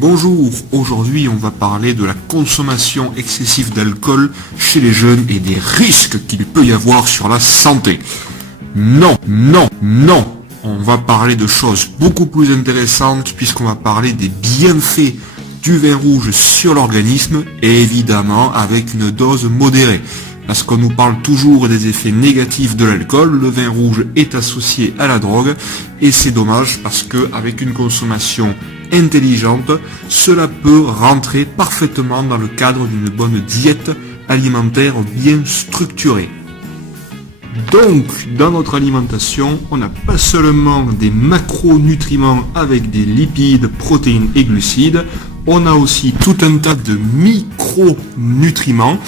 Bonjour, aujourd'hui on va parler de la consommation excessive d'alcool chez les jeunes et des risques qu'il peut y avoir sur la santé. Non, on va parler de choses beaucoup plus intéressantes puisqu'on va parler des bienfaits du vin rouge sur l'organisme et évidemment avec une dose modérée. Parce qu'on nous parle toujours des effets négatifs de l'alcool, le vin rouge est associé à la drogue et c'est dommage parce qu'avec une consommation intelligente, cela peut rentrer parfaitement dans le cadre d'une bonne diète alimentaire bien structurée. Donc, dans notre alimentation, on n'a pas seulement des macronutriments avec des lipides, protéines et glucides, on a aussi tout un tas de micronutriments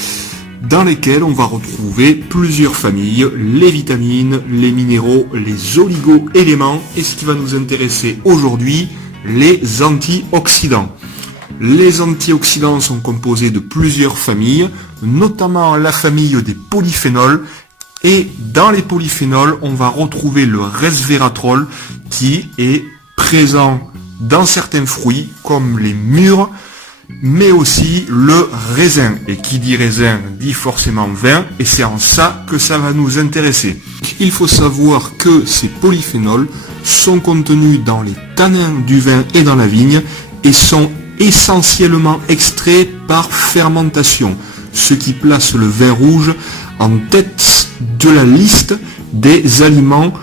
dans lesquels on va retrouver plusieurs familles, les vitamines, les minéraux, les oligo-éléments et ce qui va nous intéresser aujourd'hui, les antioxydants. Les antioxydants sont composés de plusieurs familles, notamment la famille des polyphénols. Et dans les polyphénols, on va retrouver le resveratrol qui est présent dans certains fruits comme les mûres, mais aussi le raisin. Et qui dit raisin dit forcément vin, et c'est en ça que ça va nous intéresser. Il faut savoir que ces polyphénols sont contenus dans les tanins du vin et dans la vigne, et sont essentiellement extraits par fermentation, ce qui place le vin rouge en tête de la liste des aliments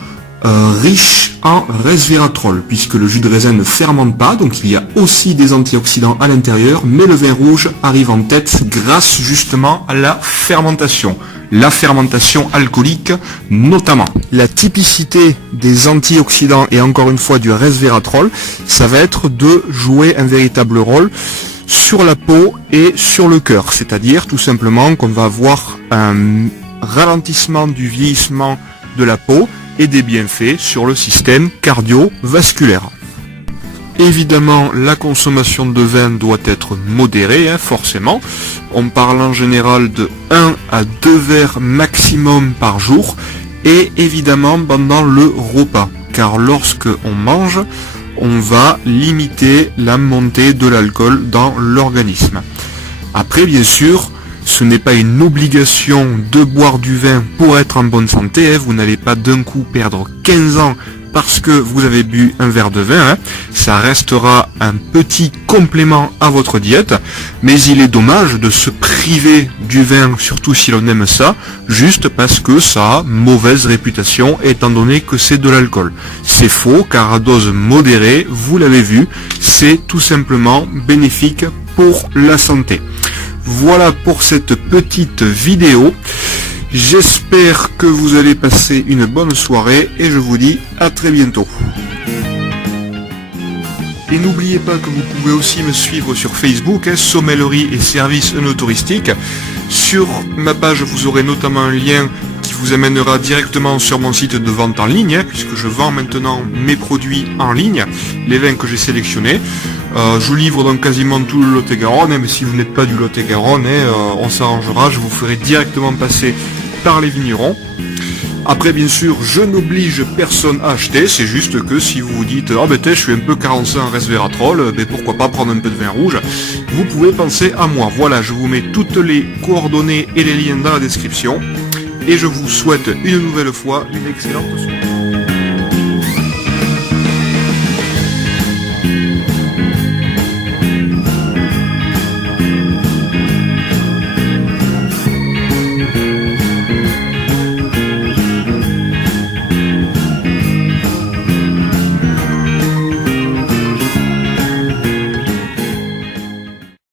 riches en resveratrol, puisque le jus de raisin ne fermente pas, donc il y a aussi des antioxydants à l'intérieur, mais le vin rouge arrive en tête grâce justement à la fermentation alcoolique notamment. La typicité des antioxydants et encore une fois du resveratrol, ça va être de jouer un véritable rôle sur la peau et sur le cœur, c'est-à-dire tout simplement qu'on va avoir un ralentissement du vieillissement de la peau et des bienfaits sur le système cardiovasculaire. Évidemment, la consommation de vin doit être modérée, forcément. On parle en général de 1 à 2 verres maximum par jour et évidemment pendant le repas, car lorsque on mange, on va limiter la montée de l'alcool dans l'organisme. Après, bien sûr, ce n'est pas une obligation de boire du vin pour être en bonne santé. Vous n'allez pas d'un coup perdre 15 ans parce que vous avez bu un verre de vin. Ça restera un petit complément à votre diète. Mais il est dommage de se priver du vin, surtout si l'on aime ça, juste parce que ça a mauvaise réputation étant donné que c'est de l'alcool. C'est faux car à dose modérée, vous l'avez vu, c'est tout simplement bénéfique pour la santé. Voilà pour cette petite vidéo. J'espère que vous allez passer une bonne soirée et je vous dis à très bientôt. Et n'oubliez pas que vous pouvez aussi me suivre sur Facebook, sommellerie et services œnotouristiques. Sur ma page, vous aurez notamment un lien qui vous amènera directement sur mon site de vente en ligne, puisque je vends maintenant mes produits en ligne, les vins que j'ai sélectionnés. Je livre dans quasiment tout le Lot-et-Garonne, mais si vous n'êtes pas du Lot-et-Garonne, on s'arrangera, je vous ferai directement passer par les vignerons. Après, bien sûr, je n'oblige personne à acheter, c'est juste que si vous vous dites « Ah ben je suis un peu carencé en resveratrol, pourquoi pas prendre un peu de vin rouge ?» Vous pouvez penser à moi. Voilà, je vous mets toutes les coordonnées et les liens dans la description. Et je vous souhaite une nouvelle fois une excellente soirée.